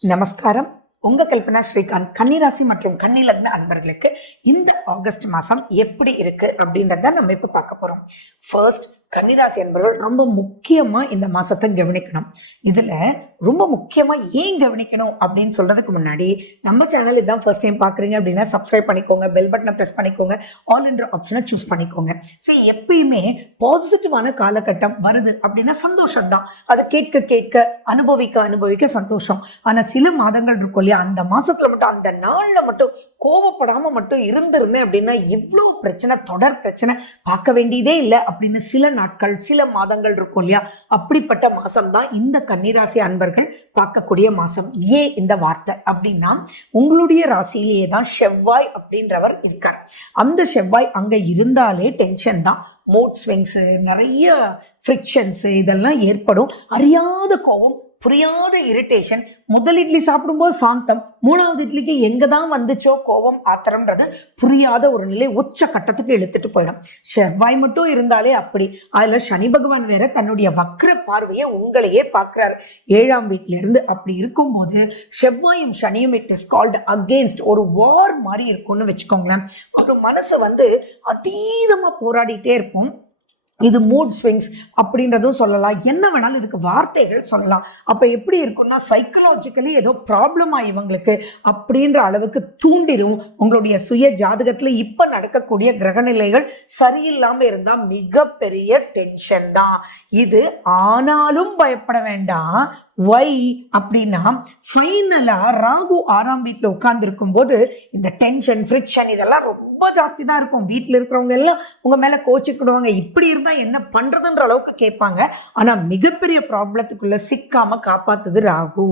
நமஸ்காரம். உங்க கல்பனா ஸ்ரீகாந்த். கன்னிராசி மற்றும் கன்னிலக்ன அன்பர்களுக்கு இந்த ஆகஸ்ட் மாசம் எப்படி இருக்கு அப்படின்றத நம்ம இப்ப பார்க்க போறோம். ஃபர்ஸ்ட், கன்னிராசி அன்பர்கள் ரொம்ப முக்கியமா இந்த மாசத்தை கவனிக்கணும். இதுல ரொம்ப முக்கியமா ஏன் கவனிக்கணும் அப்படின்னு சொல்றதுக்கு முன்னாடி நம்ம சேனல் இதான் ஃபர்ஸ்ட் டைம் பாக்குறீங்க அப்படின்னா சப்ஸ்கிரைப் பண்ணிக்கோங்க, பெல் பட்டனை பிரஸ் பண்ணிக்கோங்க, ஆல் என்ற ஆப்ஷனை சூஸ் பண்ணிக்கோங்க. சரி, எப்பயுமே பாசிட்டிவான காலகட்டம் வருது அப்படின்னா சந்தோஷம் தான். அதை கேட்க கேட்க அனுபவிக்க சந்தோஷம். ஆனா சில மாதங்கள் இருக்கும் இல்லையா, அந்த மாசத்துல மட்டும் அந்த நாள்ல மட்டும் கோவப்படாம மட்டும் இருந்திருந்தேன் அப்படின்னா இவ்வளவு பிரச்சனை, தொடர் பிரச்சனை, பார்க்க வேண்டியதே இல்லை அப்படின்னு சில நாட்கள் சில மாதங்கள் இருக்கும் இல்லையா, அப்படிப்பட்ட மாசம் தான் இந்த கன்னிராசி அன்பர்கள் பார்க்கக்கூடிய மாசம். ஏன் இந்த வார்த்தை அப்படின்னா, உங்களுடைய ராசியிலேயே தான் செவ்வாய் அப்படின்றவர் இருக்கார். அந்த செவ்வாய் அங்க இருந்தாலே டென்ஷன் தான், மூட் ஸ்விங்ஸ், நிறைய ஃப்ரிக்ஷன்ஸ் இதெல்லாம் ஏற்படும். அறியாத கோபம், புரியாத இரிட்டேஷன். முதல் இட்லி சாப்பிடும்போது சாந்தம், மூணாவது இட்லிக்கு எங்க தான் வந்துச்சோ கோபம், ஆத்திரம்ன்றது புரியாத ஒரு நிலை உச்ச கட்டத்துக்கு இழுத்துட்டு போயிடும். செவ்வாய் மட்டும் இருந்தாலே அப்படி. அதுல சனி பகவான் வேற தன்னுடைய வக்ர பார்வையை உங்களையே பார்க்கிறாரு 7ஆம் வீட்டில இருந்து. அப்படி இருக்கும்போது செவ்வாயும் சனியும் இட் இஸ் கால்டு அகெயின்ஸ்ட், ஒரு வார் மாதிரி இருக்கும்னு வச்சுக்கோங்களேன். ஒரு மனசு அதீதமா போராடிட்டே இருக்கும். இது மூட் ஸ்விங்ஸ் அப்படின்றதும் சொல்லலாம், என்ன வேணாலும் இதுக்கு வார்த்தைகள் சொல்லலாம். அப்ப எப்படி இருக்கும்னா, சைக்கலாஜிக்கலி ஏதோ ப்ராப்ளமா இவங்களுக்கு அப்படின்ற அளவுக்கு தூண்டிடும். உங்களுடைய சுய ஜாதகத்துல இப்ப நடக்கக்கூடிய கிரகநிலைகள் சரியில்லாம இருந்தா மிகப்பெரிய டென்ஷன் தான் இது. ஆனாலும் பயப்பட வேண்டாம். வை அப்படின்னா, ஃபைனலா ராகு 6ஆம் வீட்டில் உட்கார்ந்து இருக்கும் போது இந்த டென்ஷன், ஃப்ரிக்ஷன் இதெல்லாம் ரொம்ப ஜாஸ்தி தான் இருக்கும். வீட்டில் இருக்கிறவங்க எல்லாம் உங்க மேல கோச்சிக்கிடுவாங்க, இப்படி இருந்தா என்ன பண்றதுன்ற அளவுக்கு கேட்பாங்க. ஆனா மிகப்பெரிய ப்ராப்ளத்துக்குள்ள சிக்காம காப்பாத்துது ராகு.